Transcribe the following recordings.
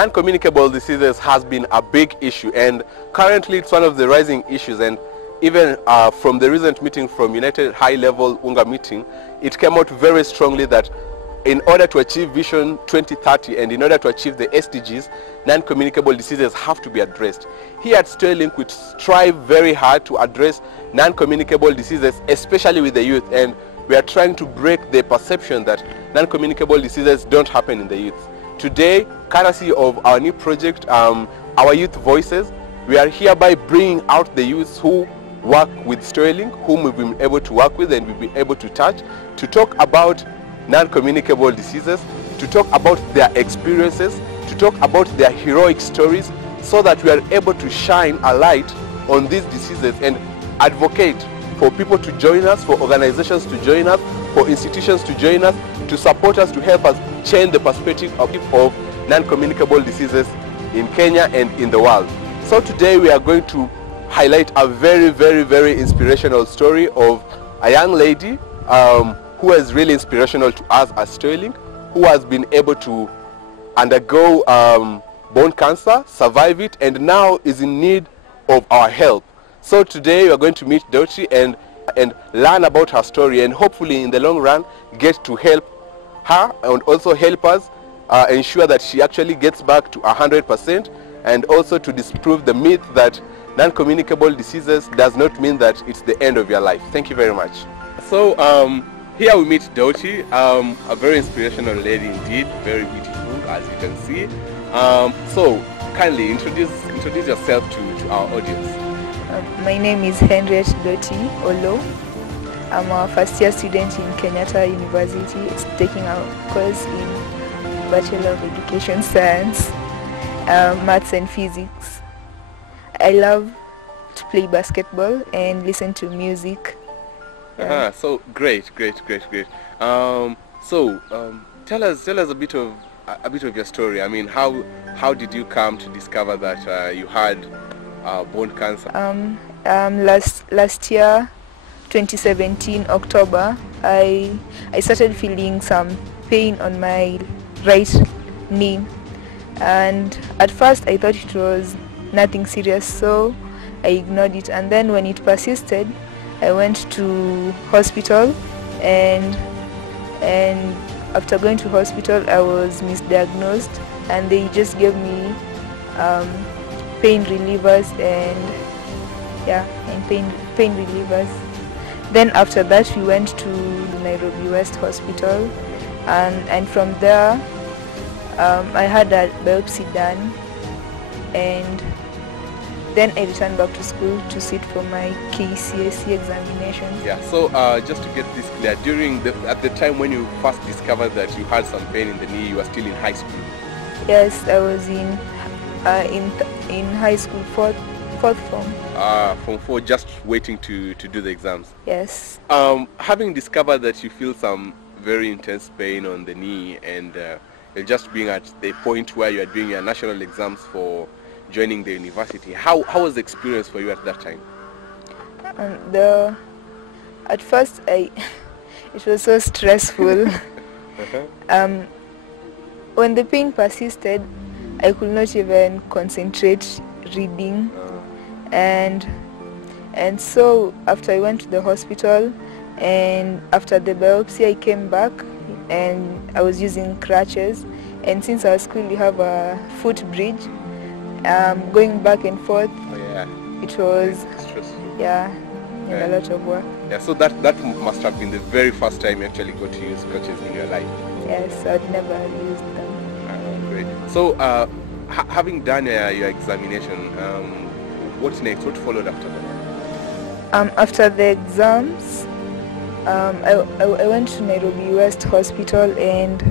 non-communicable diseases has been a big issue, and currently it's one of the rising issues. And even from the recent meeting from United High Level UNGA meeting, it came out very strongly that in order to achieve Vision 2030 and in order to achieve the SDGs, non-communicable diseases have to be addressed. Here at Sterling, we strive very hard to address non-communicable diseases, especially with the youth, and we are trying to break the perception that non-communicable diseases don't happen in the youth. Today, courtesy of our new project, Our Youth Voices, we are hereby bringing out the youths who work with Sterling, whom we've been able to work with and we've been able to touch, to talk about non-communicable diseases, to talk about their experiences, to talk about their heroic stories, so that we are able to shine a light on these diseases and advocate for people to join us, for organizations to join us, for institutions to join us, to support us, to help us change the perspective of non-communicable diseases in Kenya and in the world. So today we are going to highlight a very inspirational story of a young lady who is really inspirational to us at Sterling, who has been able to undergo bone cancer, survive it, and now is in need of our help. So today we are going to meet Dottie and learn about her story, and hopefully in the long run get to help her and also help us ensure that she actually gets back to 100%, and also to disprove the myth that non-communicable diseases does not mean that it's the end of your life. Thank you very much. So here we meet Dottie, a very inspirational lady indeed, very beautiful as you can see. So kindly introduce yourself to our audience. My name is Henriette Dottie Aloo. I'm a first-year student in Kenyatta University. It's taking a course in Bachelor of Education Science, Maths and Physics. I love to play basketball and listen to music. So great. Tell us a bit of your story. I mean, how did you come to discover that you had bone cancer? Last year, 2017 October, I started feeling some pain on my right knee, and at first I thought it was nothing serious, so I ignored it. And then when it persisted, I went to hospital, and after going to hospital I was misdiagnosed, and they just gave me pain relievers and pain relievers. Then after that we went to Nairobi West Hospital, and from there I had a biopsy done, and then I returned back to school to sit for my KCSE examinations. Yeah, so just to get this clear, at the time when you first discovered that you had some pain in the knee, you were still in high school? Yes, I was in high school, fourth form. Form 4, just waiting to do the exams? Yes. Having discovered that you feel some very intense pain on the knee, and you're just being at the point where you are doing your national exams for joining the university, how was the experience for you at that time? At first it was so stressful. When the pain persisted, I could not even concentrate reading, and so after I went to the hospital and after the biopsy I came back and I was using crutches, and since our school we have a footbridge, going back and forth, it was stressful. A lot of work. Yeah, so that must have been the very first time you actually got to use crutches in your life. Yes, I'd never used them. Great. So having done your examination, what's next? What followed after that? After the exams, I went to Nairobi West Hospital, and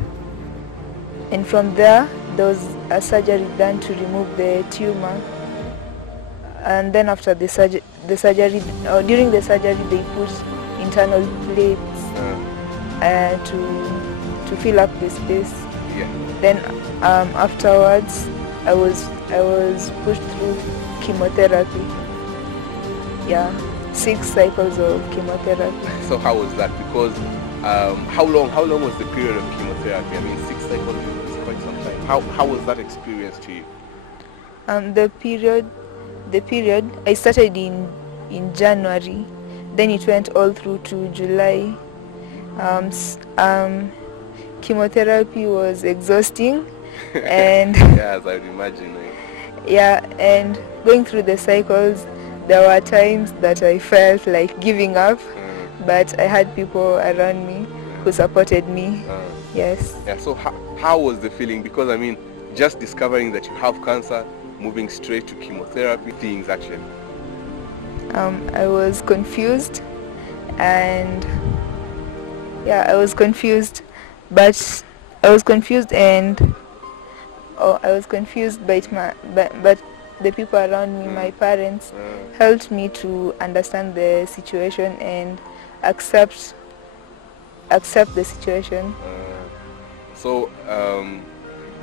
from there was a surgery done to remove the tumor, and then after the surgery, during the surgery they put internal plates to fill up the space. Then afterwards I was pushed through chemotherapy. 6 cycles of chemotherapy. So how was that? Because how long was the period of chemotherapy? I mean, 6 cycles is quite some time. How was that experience to you? The period I started in January, then it went all through to July. Chemotherapy was exhausting, and Yes, I would imagine. yeah, and going through the cycles, there were times that I felt like giving up, but I had people around me who supported me. Yes. Yeah. So how was the feeling? Because I mean, just discovering that you have cancer, moving straight to chemotherapy, things actually. I was confused, and yeah, I was confused, but I was confused but the people around me, my parents, helped me to understand the situation and accept the situation. So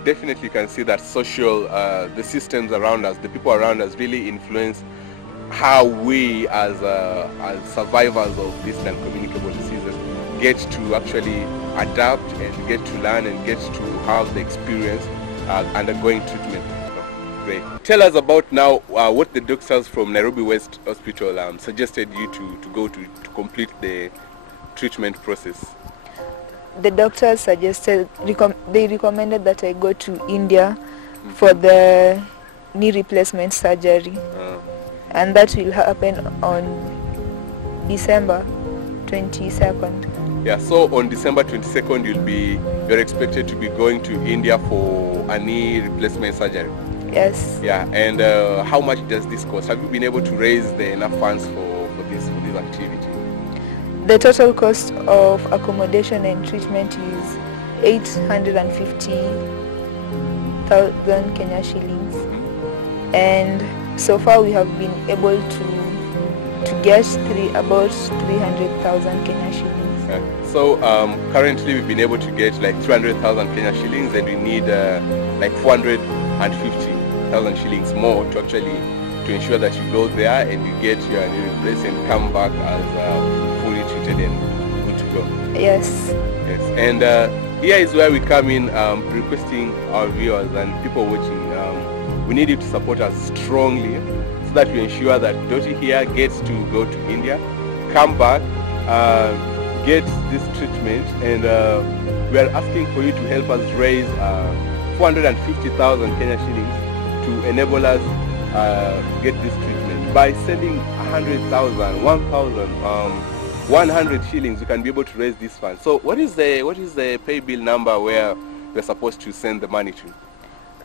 definitely you can see that the systems around us, the people around us really influence how we as survivors of this non-communicable diseases get to actually adapt and get to learn and get to have the experience undergoing treatment. Great. Tell us about now what the doctors from Nairobi West Hospital suggested you to go to complete the treatment process. The doctors they recommended that I go to India for the knee replacement surgery, and that will happen on December 22nd. Yeah, so on December 22nd you're expected to be going to India for a knee replacement surgery. Yes. Yeah, and how much does this cost? Have you been able to raise enough funds for this activity? The total cost of accommodation and treatment is 850,000 Kenya shillings, and so far we have been able to get about 300,000 Kenya shillings. So currently we've been able to get like 300,000 Kenya shillings, and we need like 450,000 shillings more to ensure that you go there and you get your knee replaced and come back as fully treated and good to go. Yes. Yes. And here is where we come in, requesting our viewers and people watching. We need you to support us strongly so that we ensure that Dottie here gets to go to India, come back, get this treatment, and we are asking for you to help us raise 450,000 Kenya shillings to enable us get this treatment. By sending 100,000, 1,100 shillings, we can be able to raise this fund. So what is the pay bill number where we're supposed to send the money to?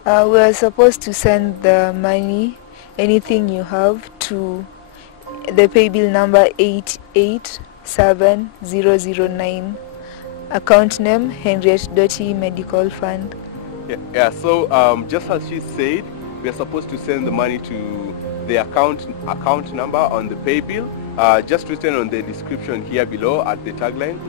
We're supposed to send the money, anything you have, to the pay bill number 887009. Account name Henriette Dottie Medical Fund. Yeah. So just as she said, we are supposed to send the money to the account number on the pay bill, just written on the description here below at the tagline.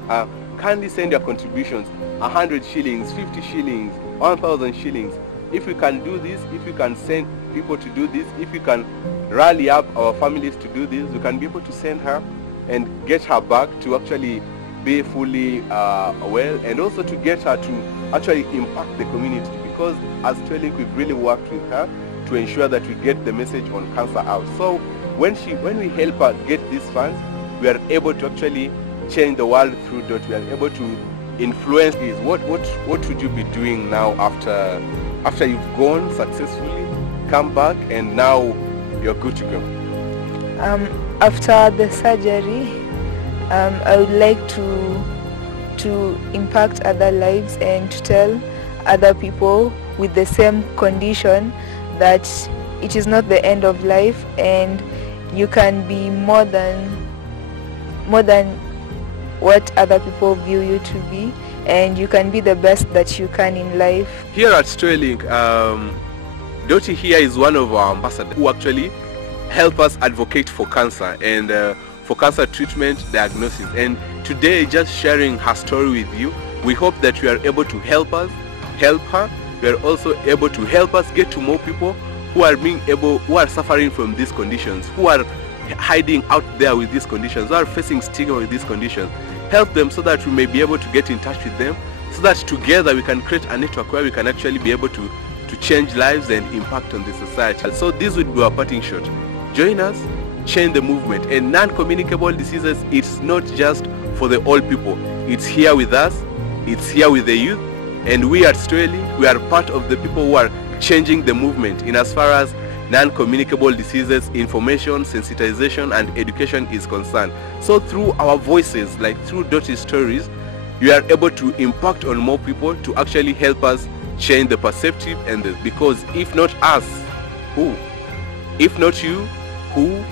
Kindly send your contributions: 100 shillings, 50 shillings, 1,000 shillings. If we can do this, if we can send people to do this, if we can rally up our families to do this, we can be able to send her and get her back to actually be fully well, and also to get her to actually impact the community, because as Twelink we've really worked with her to ensure that we get the message on cancer out. So when we help her get these funds, we are able to actually change the world through Dot. We are able to influence this. What would you be doing now after you've gone successfully, come back, and now you're good to go? After the surgery, I would like to impact other lives and to tell other people with the same condition that it is not the end of life, and you can be more than what other people view you to be, and you can be the best that you can in life. Here at Twelink, Dottie here is one of our ambassadors who actually help us advocate for cancer and for cancer treatment, diagnosis. And today, just sharing her story with you, we hope that you are able to help her. We are also able to help us get to more people who are suffering from these conditions, who are hiding out there with these conditions, who are facing stigma with these conditions. Help them so that we may be able to get in touch with them, so that together we can create a network where we can actually be able to change lives and impact on the society. So this would be our parting shot. Join us, change the movement. And non-communicable diseases, it's not just for the old people. It's here with us, it's here with the youth, and we at Stoeli, we are part of the people who are changing the movement in as far as non-communicable diseases, information, sensitization and education is concerned. So through our voices, like through Dottie's stories, we are able to impact on more people to actually help us change the perceptive and because if not us, who? If not you, who?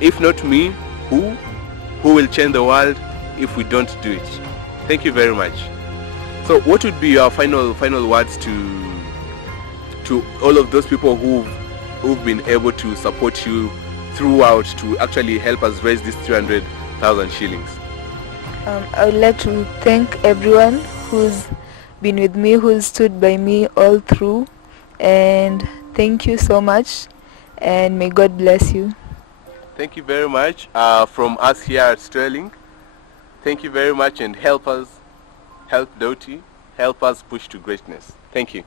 If not me, who? Who will change the world if we don't do it? Thank you very much. So what would be your final words to all of those people who've been able to support you throughout to actually help us raise this 300,000 shillings? I would like to thank everyone who's been with me, who's stood by me all through, and thank you so much, and may God bless you. Thank you very much from us here at Sterling. Thank you very much, and help us, help Dottie, help us push to greatness. Thank you.